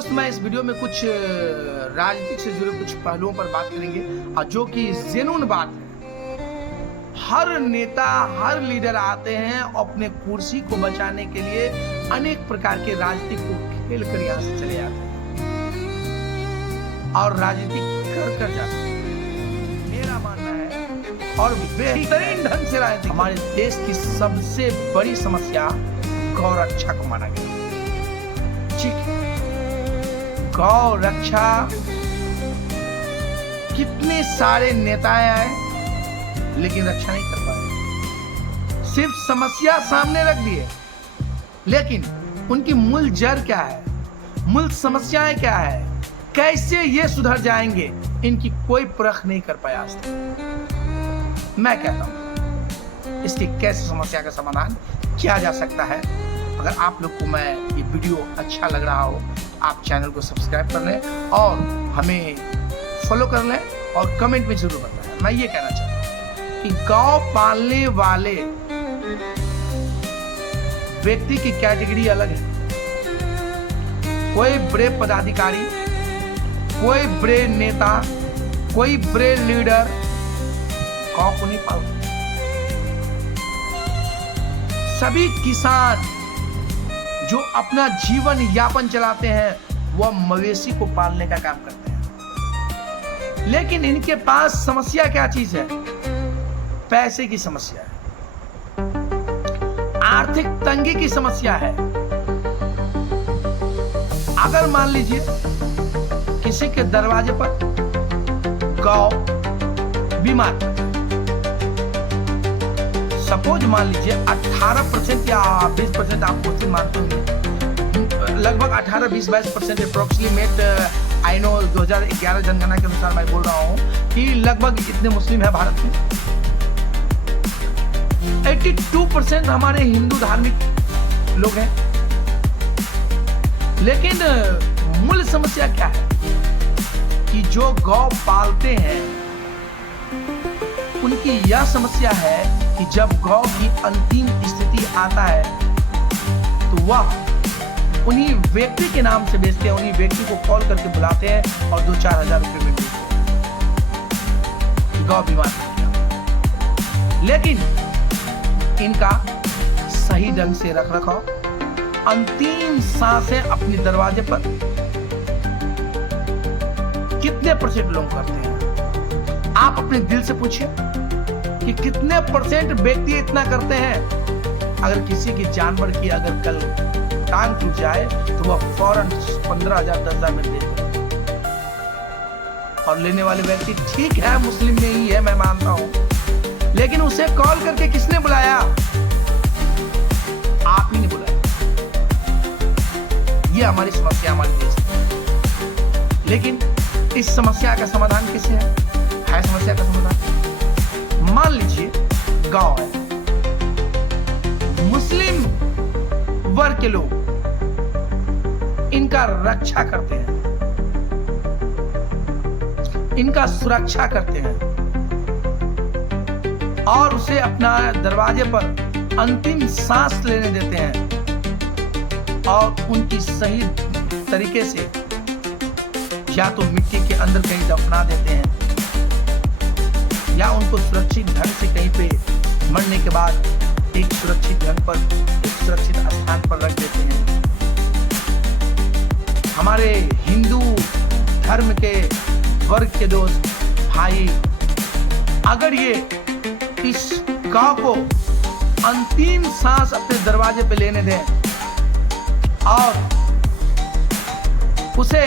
दोस्त मैं इस वीडियो में कुछ राजनीतिक से जुड़े कुछ पहलुओं पर बात करेंगे और जो कि जेन्युइन बात है। हर नेता हर लीडर आते हैं अपने कुर्सी को बचाने के लिए अनेक प्रकार के राजनीतिक को खेल कर यहाँ से चले जाते हैं और राजनीति कर जाते हैं। मेरा मानना है और बेहतरीन ढंग से राजनीति हमारे देश की सबसे बड़ी समस्या गौ रक्षा को माना गया। गौ रक्षा कितने सारे नेताएं आए लेकिन रक्षा नहीं कर पाए, सिर्फ समस्या सामने रख दिए, लेकिन उनकी मूल जड़ क्या है, मूल समस्याएं क्या है, कैसे ये सुधर जाएंगे, इनकी कोई परख नहीं कर पाया आज तक। मैं कहता हूं इसकी कैसे समस्या का समाधान किया जा सकता है। अगर आप लोग को मैं ये वीडियो अच्छा लग रहा हो, आप चैनल को सब्सक्राइब कर लें और हमें फॉलो कर लें और कमेंट में जरूर बताएं। मैं ये कहना चाहता हूँ कि गौ पालने वाले व्यक्ति की कैटेगरी अलग है। कोई बड़े पदाधिकारी, कोई बड़े नेता, कोई बड़े लीडर गौ को नहीं पालते। सभी किसान जो अपना जीवन यापन चलाते हैं वह मवेशी को पालने का काम करते हैं, लेकिन इनके पास समस्या क्या चीज है? पैसे की समस्या है, आर्थिक तंगी की समस्या है। अगर मान लीजिए किसी के दरवाजे पर गौ बीमार, सपोज मान लीजिए 18% या 20% आप मुस्लिम मानते होंगे, लगभग 18-20-22% अप्रोक्सीमेट आई नो 2011 जनगणना के अनुसार मैं बोल रहा हूँ कि लगभग इतने मुस्लिम है भारत में। 82% हमारे हिंदू धार्मिक लोग हैं, लेकिन मूल समस्या क्या है कि जो गौ पालते हैं उनकी यह समस्या है कि जब गौ की अंतिम स्थिति आता है तो वह उन्हीं व्यक्ति के नाम से बेचते हैं, उन्हीं व्यक्ति को कॉल करके बुलाते हैं और 2-4 हजार रुपए में बेचते हैं। गौ बीमार हो गया, लेकिन इनका सही ढंग से रख रखाव, अंतिम सांसें अपने दरवाजे पर कितने % लोग करते हैं? आप अपने दिल से पूछिए कि कितने % व्यक्ति इतना करते हैं? अगर किसी की जानवर की अगर कल टांग टूट जाए तो वह फौरन 15,000 10,000 में दे देते, और लेने वाले व्यक्ति ठीक है मुस्लिम में ही है, मैं मानता हूं, लेकिन उसे कॉल करके किसने बुलाया? आप ही ने बुलाया। ये हमारी समस्या हमारे देश में। लेकिन इस समस्या का समाधान कैसे है समस्या का समाधान? मान लीजिए गांव है, मुस्लिम वर्ग के लोग इनका रक्षा करते हैं, इनका सुरक्षा करते हैं और उसे अपना दरवाजे पर अंतिम सांस लेने देते हैं और उनकी सही तरीके से या तो मिट्टी के अंदर कहीं दफना देते हैं या उनको सुरक्षित ढंग से कहीं पे मरने के बाद एक सुरक्षित ढंग पर, एक सुरक्षित स्थान पर रख देते हैं। हमारे हिंदू धर्म के वर्ग के दोस्त भाई, अगर ये इस गौ को अंतिम सांस अपने दरवाजे पे लेने दें और उसे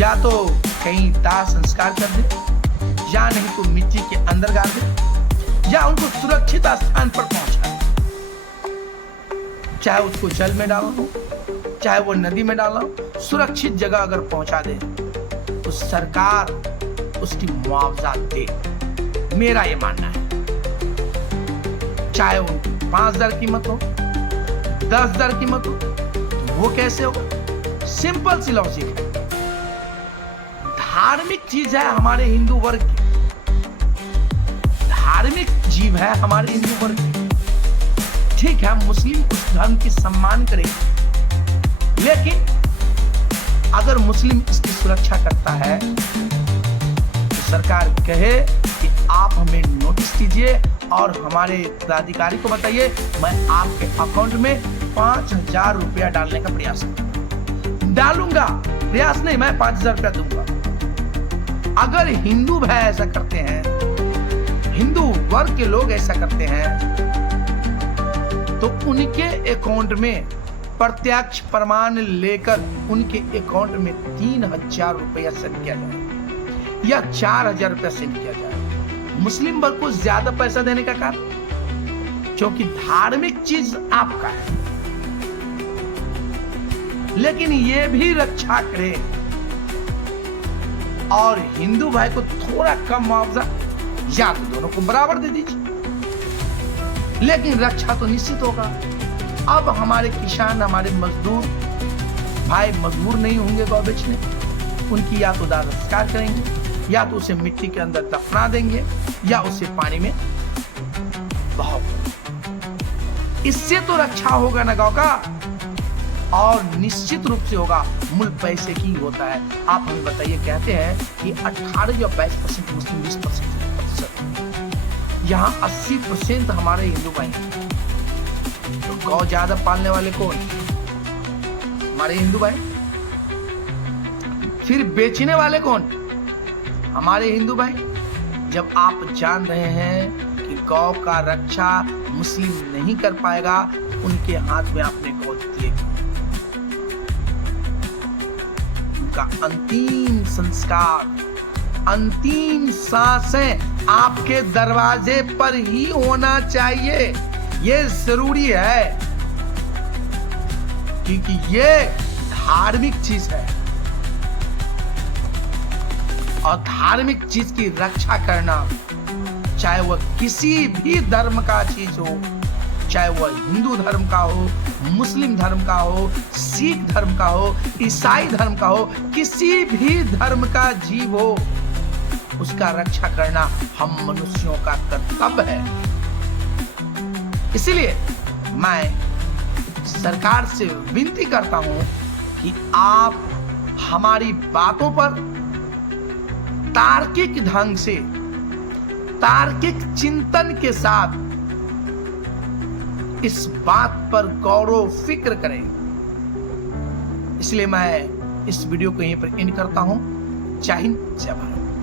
या तो कहीं दाह संस्कार कर दे या नहीं तो मिट्टी के अंदर गाड़ दे या उनको सुरक्षित स्थान पर पहुंचा दे, चाहे उसको जल में डालो हो, चाहे वो नदी में डालो, सुरक्षित जगह अगर पहुंचा दे तो सरकार उसकी मुआवजा दे। मेरा ये मानना है, चाहे उनकी 5,000 कीमत हो, 10,000 कीमत हो, तो वो कैसे हो? सिंपल सी लॉजिक है, धार्मिक चीज है हमारे हिंदू वर्ग की, धार्मिक जीव है हमारे हिंदू वर्ग की। ठीक है, मुस्लिम उस धर्म की सम्मान करे, लेकिन अगर मुस्लिम इसकी सुरक्षा करता है तो सरकार कहे कि आप हमें नोटिस कीजिए और हमारे पदाधिकारी को बताइए, मैं आपके अकाउंट में 5,000 रुपया डालने का प्रयास डालूंगा। प्रयास नहीं, मैं 5,000 रुपया दूंगा। अगर हिंदू भाई ऐसा करते हैं, हिंदू वर्ग के लोग ऐसा करते हैं, तो उनके अकाउंट में प्रत्यक्ष प्रमाण लेकर उनके अकाउंट में 3,000 रुपया सेंड किया जाए या 4,000 रुपया सेंड किया जाए। मुस्लिम वर्ग को ज्यादा पैसा देने का कारण, क्योंकि धार्मिक चीज आपका है, लेकिन ये भी रक्षा करे और हिंदू भाई को थोड़ा कम मुआवजा या तो दोनों को बराबर दे दीजिए, लेकिन रक्षा तो निश्चित होगा। अब हमारे किसान, हमारे मजदूर भाई मजबूर नहीं होंगे गौ बेचने, उनकी या तो दाह संस्कार करेंगे या तो उसे मिट्टी के अंदर दफना देंगे या उसे पानी में बहाव। इससे तो रक्षा होगा ना गौ का, और निश्चित रूप से होगा। मूल पैसे की होता है। आप हमें बताइए, कहते हैं कि 18 या 22% मुस्लिम, 20% यहाँ 80% हमारे हिंदू भाई। तो गौ ज्यादा पालने वाले कौन? हमारे हिंदू भाई। फिर बेचने वाले कौन? हमारे हिंदू भाई। जब आप जान रहे हैं कि गौ का रक्षा मुस्लिम नहीं कर पाएगा, उनके हाथ में आपने गौ दिए, उनका अंतिम संस्कार, अंतिम सांसें आपके दरवाजे पर ही होना चाहिए। ये जरूरी है, क्योंकि ये धार्मिक चीज है और धार्मिक चीज की रक्षा करना, चाहे वह किसी भी धर्म का चीज हो, चाहे वह हिंदू धर्म का हो, मुस्लिम धर्म का हो, सिख धर्म का हो, ईसाई धर्म का हो, किसी भी धर्म का जीव हो, उसका रक्षा करना हम मनुष्यों का कर्तव्य है। इसलिए मैं सरकार से विनती करता हूं कि आप हमारी बातों पर तार्किक ढंग से, तार्किक चिंतन के साथ इस बात पर गौर फिक्र करें। इसलिए मैं इस वीडियो को यहीं पर एंड करता हूं। जय हिंद, जय भारत।